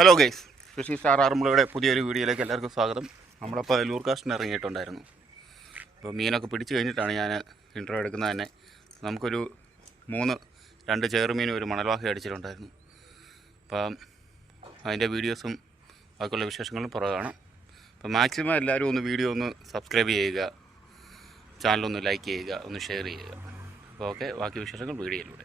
Hello guys, phishing star ആറന്മുളയുടെ പുതിയൊരു വീഡിയോയിലേക്ക് എല്ലാവർക്കും സ്വാഗതം. നമ്മളപ്പോൾ ലൂർ കാസ്റ്റിന് ഇറങ്ങിയിട്ടുണ്ടായിരുന്നു. അപ്പോൾ മീനൊക്കെ പിടിച്ച് കഴിഞ്ഞിട്ടാണ് ഞാൻ ഇൻട്രോ എടുക്കുന്നത് തന്നെ. നമുക്കൊരു രണ്ട് ചേറുമീനും ഒരു മണൽവാഹി അടിച്ചിട്ടുണ്ടായിരുന്നു. അപ്പം അതിൻ്റെ വീഡിയോസും ബാക്കിയുള്ള വിശേഷങ്ങളും പുറകാണ്. അപ്പോൾ മാക്സിമം എല്ലാവരും ഒന്ന് വീഡിയോ ഒന്ന് സബ്സ്ക്രൈബ് ചെയ്യുക, ചാനലൊന്ന് ലൈക്ക് ചെയ്യുക, ഒന്ന് ഷെയർ ചെയ്യുക. അപ്പോൾ ഓക്കെ, ബാക്കി വിശേഷങ്ങൾ വീഡിയോയിലൂടെ.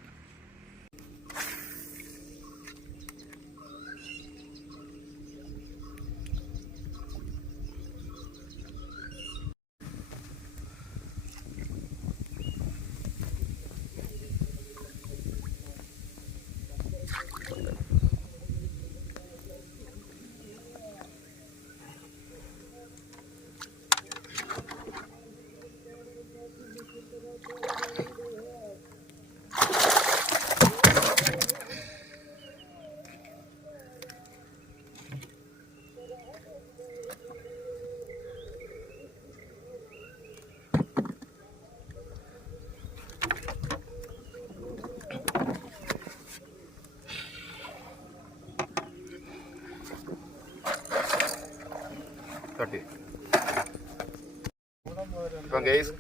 ഇപ്പം ഗെയ്സ്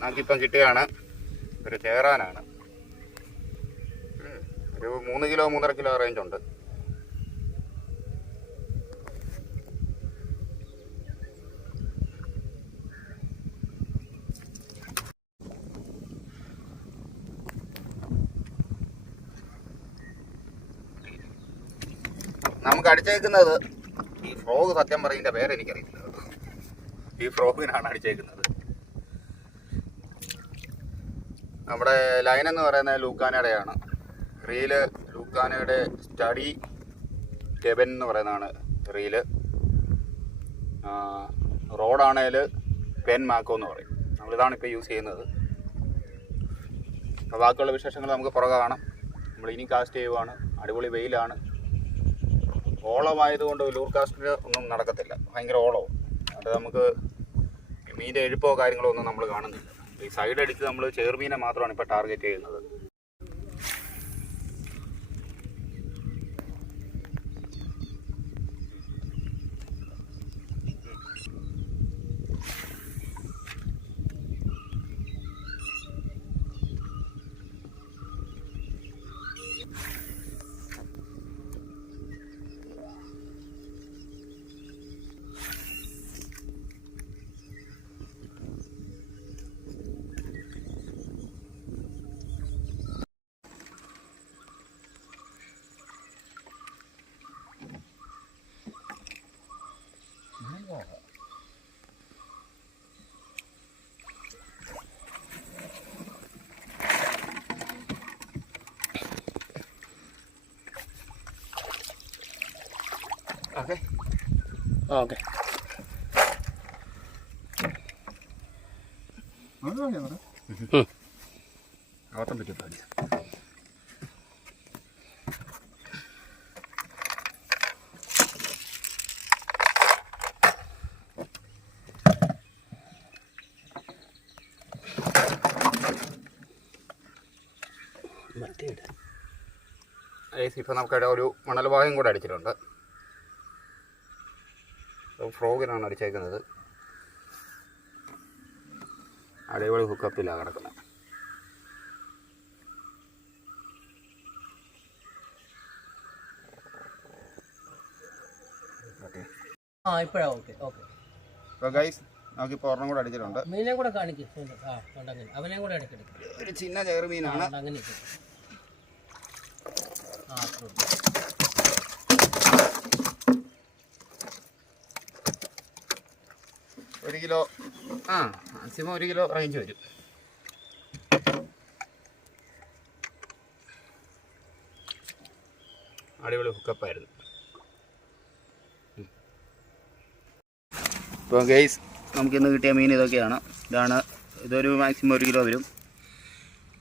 നമുക്കിപ്പം കിട്ടുകയാണ് ഒരു ചേറാനാണ്. ഒരു 3 കിലോ 3.5 കിലോ റേഞ്ച് ഉണ്ട്. നമുക്ക് അടിച്ചേക്കുന്നത് ഈ ഫ്രോഗ്, സത്യം പറയുന്നതിൻ്റെ പേരെനിക്കറിയില്ല. ഈ ഫ്രോഗിനാണ് അടിച്ചേക്കുന്നത്. നമ്മുടെ ലൈൻ എന്ന് പറയുന്നത് ലൂക്കാനയുടെയാണ്. റീല് ലൂക്കാനയുടെ സ്റ്റഡി കെബൻ എന്ന് പറയുന്നതാണ് റീല്. റോഡാണേൽ പെൻ മാക്കോ എന്ന് പറയും. നമ്മളിതാണ് ഇപ്പോൾ യൂസ് ചെയ്യുന്നത്. അപ്പോൾ ബാക്കിയുള്ള വിശേഷങ്ങൾ നമുക്ക് പുറകെ കാണാം. നമ്മൾ ഇനി കാസ്റ്റ് ചെയ്യുവാണ്. അടിപൊളി വെയിലാണ്. ഓളമായതുകൊണ്ട് ലൂർ കാസ്റ്റിന് ഒന്നും നടക്കത്തില്ല, ഭയങ്കര ഓളവും. അത് നമുക്ക് മീൻ്റെ എഴുപ്പോ കാര്യങ്ങളോ ഒന്നും നമ്മൾ കാണുന്നില്ല. ഈ സൈഡ് അടിച്ച് നമ്മൾ ചേർമീനെ മാത്രമാണ് ഇപ്പോൾ ടാർഗറ്റ് ചെയ്യുന്നത്. ഓക്കെ ഓക്കെ അവർത്തം പറ്റും. ഇപ്പോൾ നമുക്കിവിടെ ഒരു മണൽവാഹയും കൂടെ അടിച്ചിട്ടുണ്ട്. ഫ്രോഗിനാണ് അടിച്ചേക്കുന്നത്. അടിപൊളി ഹുക്കപ്പിലാണ് കിടക്കുന്നത്. ഇപ്പോൾ ഗൈസ് നമുക്കിപ്പോൾ ഒരെണ്ണം കൂടെ അടിച്ചിട്ടുണ്ട്. മീനെ കൂടെ കാണിക്കും. അവനെ കൂടെ ഒരു ചിന്ന ചേറുമീനാണ്. 1 കിലോ, മാക്സിമം 1 കിലോ റേഞ്ച് വരും. അടിപൊളി ഹുക്കപ്പായിരുന്നു. ഇപ്പോൾ ഗൈസ് നമുക്കിന്ന് കിട്ടിയ മീൻ ഇതൊക്കെയാണ്. ഇതൊരു മാക്സിമം 1 കിലോ വരും.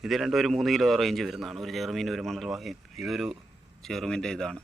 ഇത് രണ്ടും ഒരു 3 കിലോ റേഞ്ച് വരുന്നതാണ്. ഒരു ചേറുമീൻ, ഒരു മണൽവാഹയും. ഇതൊരു ചേറുമീൻ്റെ ഇതാണ്.